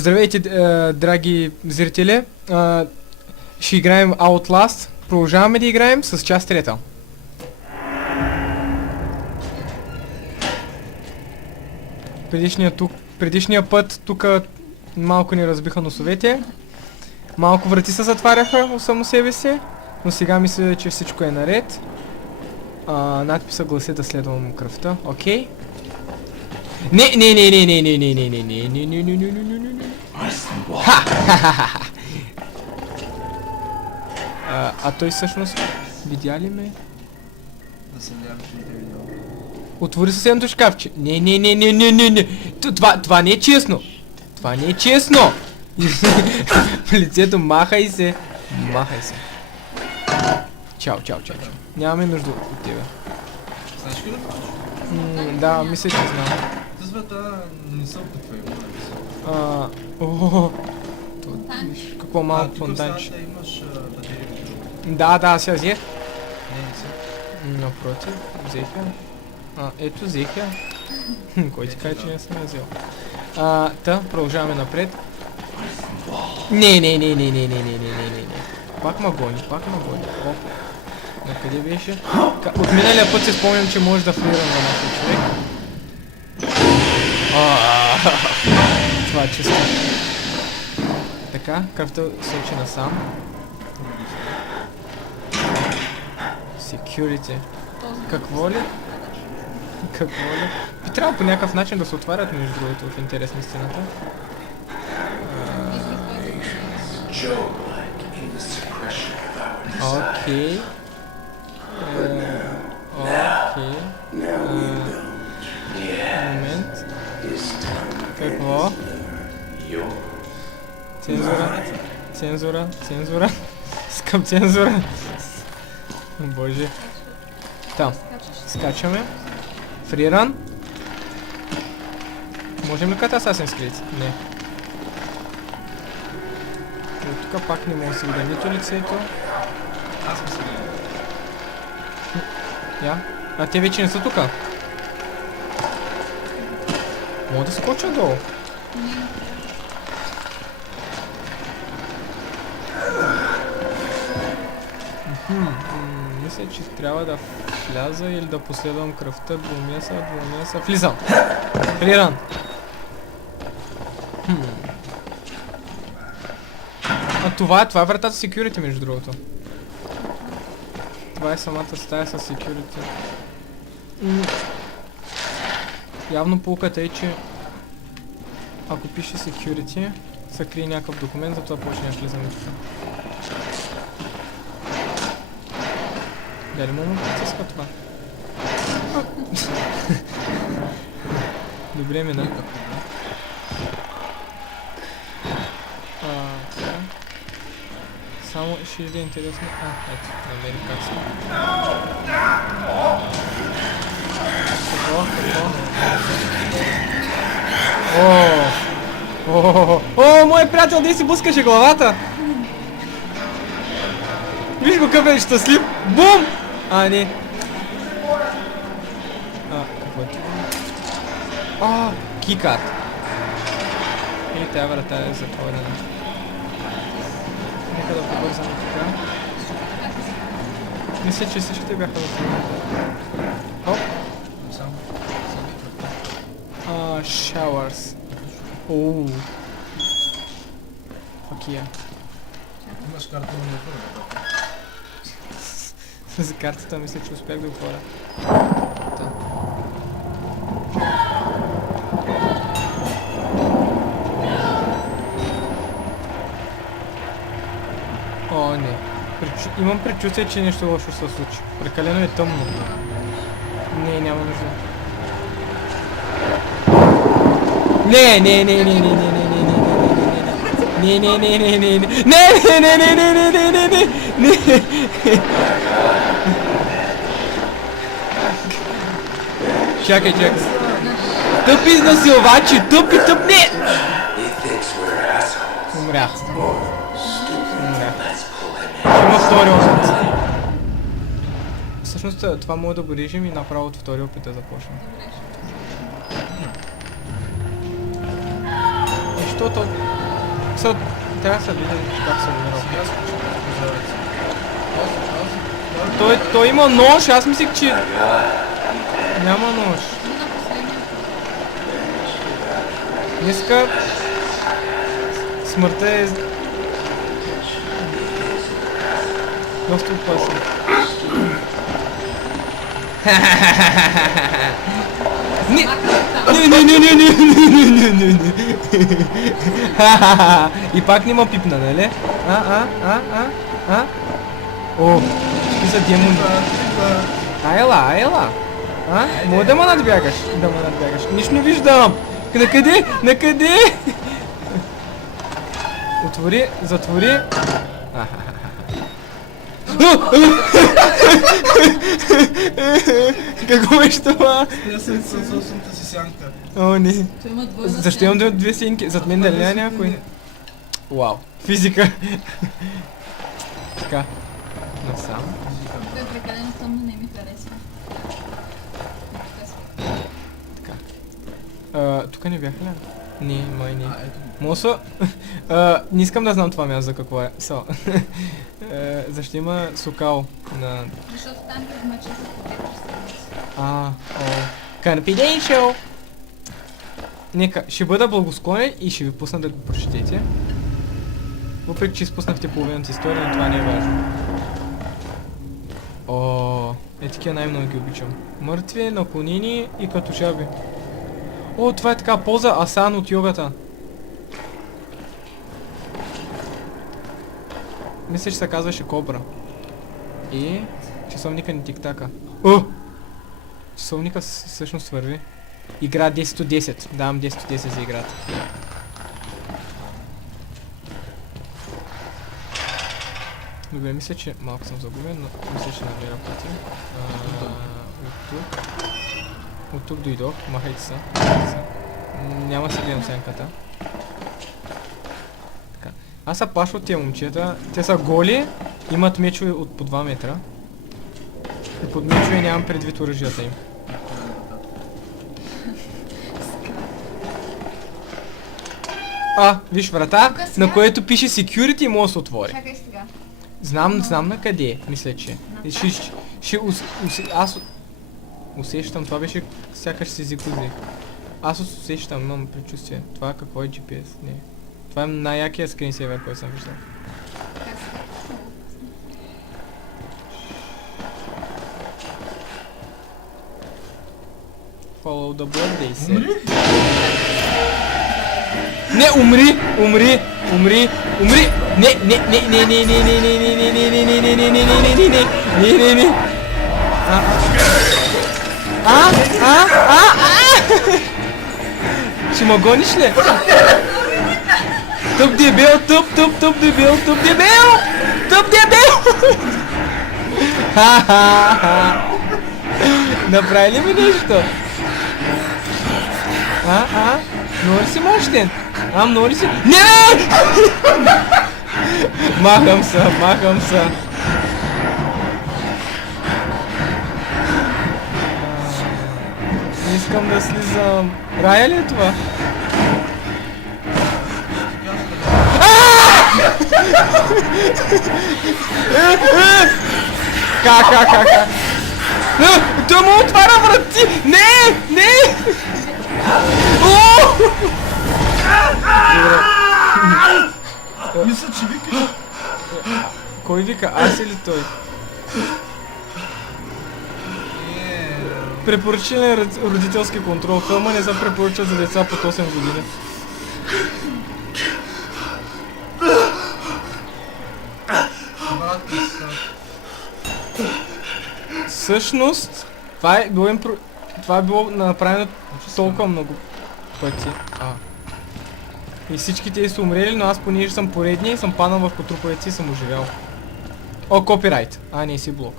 Здравейте, драги зрители! Ще играем Outlast. Продължаваме да играем с част трета. Предишния път тук малко ни разбиха носовете. Малко врати се затваряха у само себе си. Но сега мисля, че всичко е наред. Надписа гласи да следвам кръвта. Окей. Не. А той всъщност видя ли ме? Да се надявам, че не те видял. Отвори съседното шкафче. Не. Това не е честно. Това не е честно. В лицето махай се. Махай се. Чао. Нямаме нужда от тебе. Знаеш ли? Да, мисля, че знам. Тъзвата не са опитвай, Виж какво малко фонтанче. Тук в имаш батерия. Да, сега взех. Не са. Напротив, взеха. Ето взеха. Кой ти каже, че не съм я взел? Продължаваме напред. Не. Пак ма гони. О, накъде беше? От миналия път си спомням, че може да флирам на някой човек. Това е чисто. Така, кръвта се учи насам. Security. Какво ли? Би трябва по някакъв начин да се отварят между другото в интерес на истината. Окей. Момент. Какво? Цензура. Искам цензура. Боже. Там. Скачаме. Фриран. Можем ли като Assassin's Creed? Не. Тук пак не мога да се видя нито лицето. Аз съм се видял. А те вече не са тука. Мога да скоча долу. Мисля, че трябва да вляза или да последвам кръвта. Двумеса. Влизам. Фриран. Това е вратата с security, между другото. Това е самата стая с security. Явно полката е, че ако пише security, се крие някакъв документ, затова почне да влизаме тук. Дали му притиска това? Добре мина. Само ще да е интересно. Ето, намери как са. Какво? Мой приятел, да си блъскаше главата! Виж го къв е щастлив! Бум! Не. Какво е това? Кикард. И тая врата е затворена. Нека да побързаме така. Мисля, че всичките бяха затворени. Само. Showers. Окей. Имаш карта на отворена. За картата мисля, че успях да отворя. Не. Имам предчувствие, че нещо лошо се случи. Прекалено е тъмно. Не, няма нужда. Не. Чакай. Тъпи изнасилвачи, не! Умрях. Има втори опит. Всъщност това мога да го режим и направо от втори опит да започнем. Защо то? Трябва да се види как се умирал. Сега скучам прозорец. Този. Той има нож, аз мислих, че... Няма нож. На последния. Днеска... Смъртта е... Доста опасна. Не! Не! И пак не ма пипна, нали? О, какви са демони. Айла. Мога да ме надбягаш? Нищо не виждам. Накъде? Отвори, затвори. Какво беше това? Я съм със собствената си сянка. О, не. Той има двойна Защо имам две синки? Зад мен дали няма някой? Вау. Физика. Така. Насам. Той е прекалено тъмно, не ми харесва. Така. Тук не бяха ли? Не, май не. Ето го. Мосо. Не искам да знам това място за какво е. Защо има сокал на... Защото там пред мъча са по 4 Confidential! Нека, ще бъда благосклонен и ще ви пусна да го прочетете. Въпреки, че изпуснахте половината история, но това не е важно. Такива най-много ги обичам. Мъртви, наклонени и като жаби. Това е така, полза асан от йогата. Мисля, че се казваше кобра. И часовника ни тик-така. Часовника всъщност върви. Игра 10 от 10. Давам 10 от 10 за играта. Добре, мисля, че малко съм загубен, но мисля, че намеря пъти. От тук дойдох. Махайте се. Няма да се гледам сянката. Така. Аз се плаша от тия момчета. Те са голи, имат мечове от по 2 метра. И под мечове нямам предвид оръжията им. Виж врата, на което пише security и може да се отвори. Чакай сега. Знам на къде, мисля, че. Аз усещам, това беше сякаш си езико взех. Аз усещам, имам предчувствие. Това какво е GPS? Не. Това е най-якия скринсейвер, който съм виждал. Follow the blood, they say. Не, умри! Не. Ще ме гониш ли? Тъп дебел! Направи ли ми нещо? Много ли си мощен? Много ли си... Не! Махам се. Не искам да слизам. Рая ли е това? Как? Той му отваря врати! Не! Мисля, че викаш. Кой вика? Аз или той? Препоръчен родителски контрол. Филма не се препоръча за деца под 8 години. Всъщност, това е било направено толкова много пъти. И всички те са умрели, но аз понеже съм поредния и съм паднал върху труповете и съм оживял. Копирайт. Не си блок.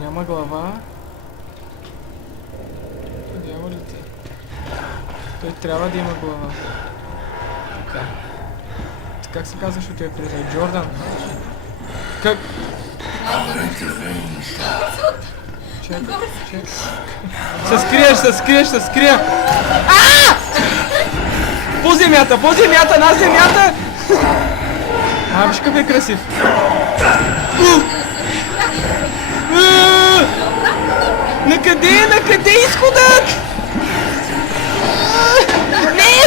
Няма глава. Дяволите. Той трябва да има глава. Така. Как се казваше той приятел? Джордан? Как? Чакай, Горе чакай. Се скрия! По земята, на земята! Виж какъв е красив. Накъде е изходът? Не!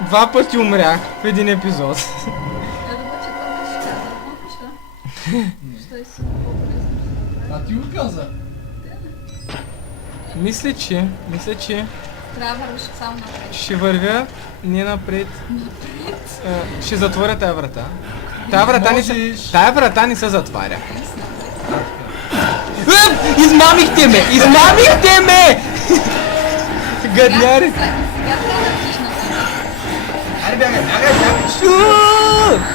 Два пъти умрях в един епизод. Що е си по-полезно? А ти го каза? Мисля, че Трябва да вървиш само напред. ще вървя не напред. Ще затворя тая врата. Тая врата не се затваря. Измамихте ме! Гадняри! Сега трябва да вървиш напред. Айде бягай!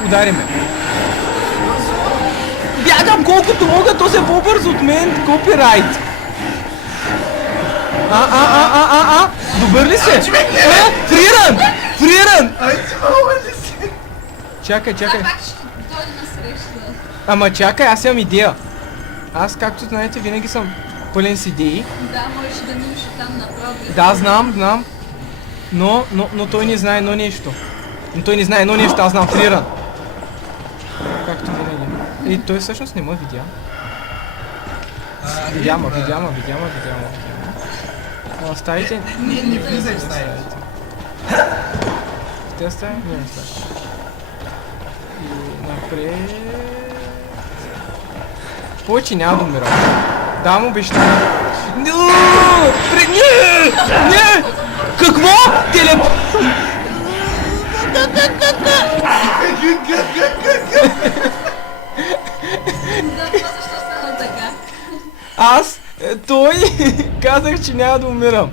Удари ме. Бягам колкото мога, то се по-бързо от мен. Копирайт. Добър ли се? Фриран! Айде, мама ли си? Чакай. Пак ще дойде на среща. Ама чакай, аз имам идея. Аз, както знаете, винаги съм пълен с идеи. Да, можеш да минеш оттам направо. Да, знам. Но той не знае едно нещо. Аз знам Фриран. Както винаги. И той всъщност не ме видя. Видя ме. Стаите... Не влизай в стаите. В тези стаи? Не, в стаи. И напред... Повече няма да умирам. Давам обещание. Не! Какво? Да, това защо стана така? Той казах, че няма да умирам.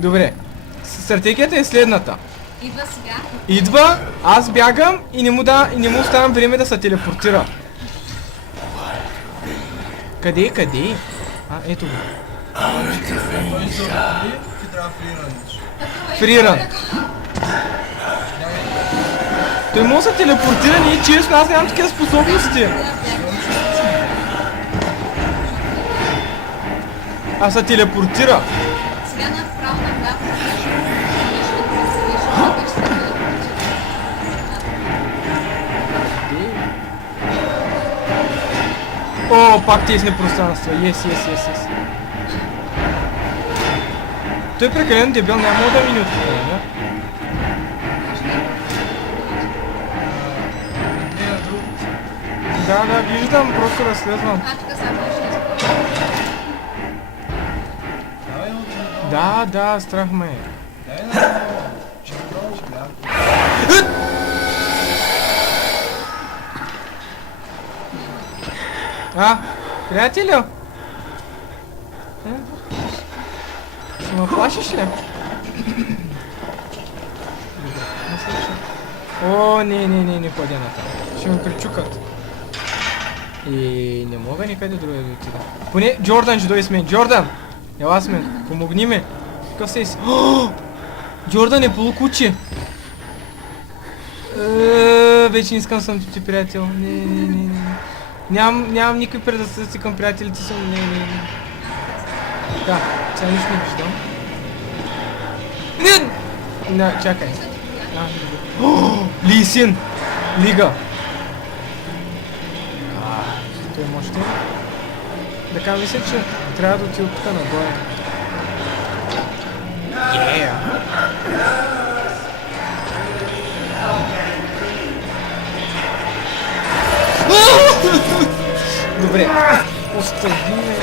Добре. Стратегията е следната. Идва сега. Идва, аз бягам и не му оставям време да се телепортира. Къде? Ето го. Той се отвори, ти трябва фриран. Фриран. Той може да се телепортира, не е честно, аз нямам такива способности. А се телепортира. Сега направо наляво. Вече се телепортира. О, пак тесни пространства. Yes. Той е прекалено дебел, няма да мине от това, да? Не на друг. Да, виждам, просто разследвам. Тук сега можеш да използваш. Давай, Да, страх ме е. дай на ще продължиш, бля. Приятелю? Ще ме плашиш ли? О, не ходя на там. Ще ме причукат. И не мога никъде друга да отида. Поне Джордан ще дойде с мен. Джордан! Ела с мен, помогни ми. Какъв си? Джордан е полукуче. Вече не искам съм ти приятел. Не. Нямам никакви предразсъдъци към приятелите си. Не. Да, сега нищо не виждам. Не, чакай. Лисин! Лига! Той може ли? Така мисля, че трябва да отида тук нагоре. Добре. Остави ме.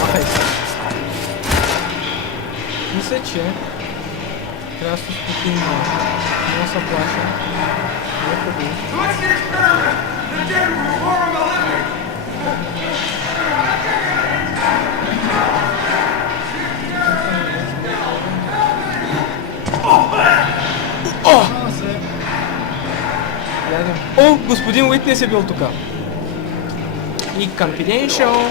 Махай се. Мисля, че трябва да се успокоим малко. Не се плаша. Не ходи. О, господин Уитнес е бил тука. И Confidential.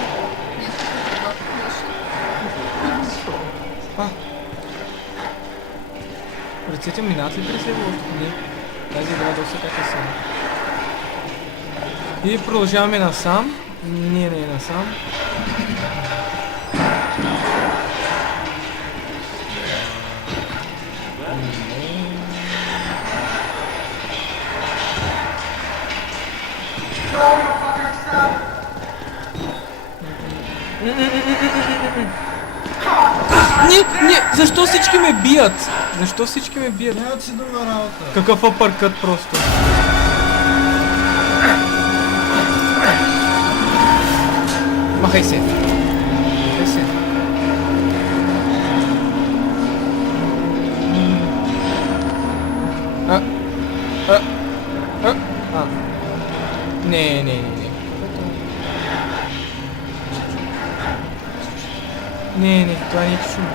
Ръцете минат ли през него? Не. Тази игра доста как е сам. И продължаваме насам. Не е насам. Не, защо всички ме бият? Защо всички ме бият? Нямат си друга работа. Какъв апъркът просто. Махай се. Махай се. А. Не. Не, това не е чудо.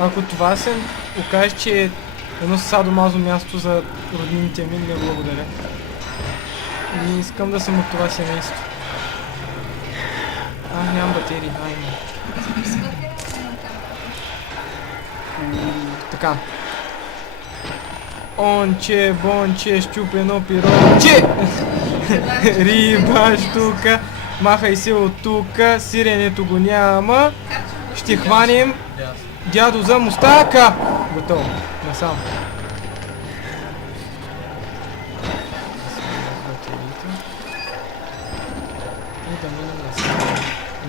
Ако това се окаже, че е едно садомазо място за роднините ми, не благодаря. Не искам да съм от това семейство. Нямам батерии, има. Така. Онче, бонче, щупено пиронче! Риба штука, махай се от тука, сиренето го няма. Ще хванем дядо за мустака! Готово, насам. И да минем насам.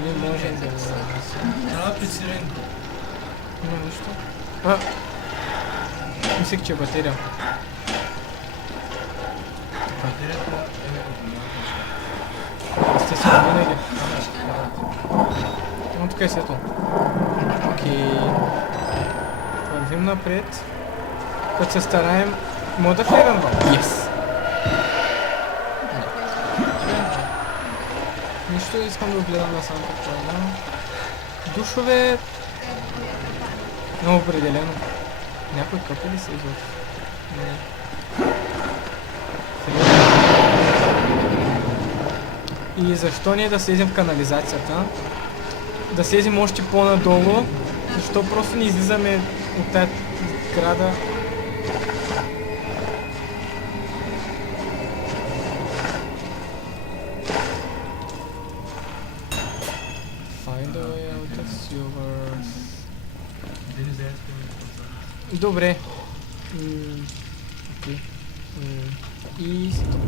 Не можем да минем насам. Трябва да сирен. Има нищо. Мислих, че е батерия. Батерията е Естествено, винаги. Но тук е светло. Окей. Вървим напред. Като се стараем... Мога да влегам вам? Yes! Нищо искам да гледам насам по-това. Душове... Много определено. Някой къпе ли се изобщо? Не. И защо не да слезем в канализацията? Да слезем още по-надолу? Защо просто не излизаме от тази града? Find a way out of sewers. Добре. Окей. И стоп.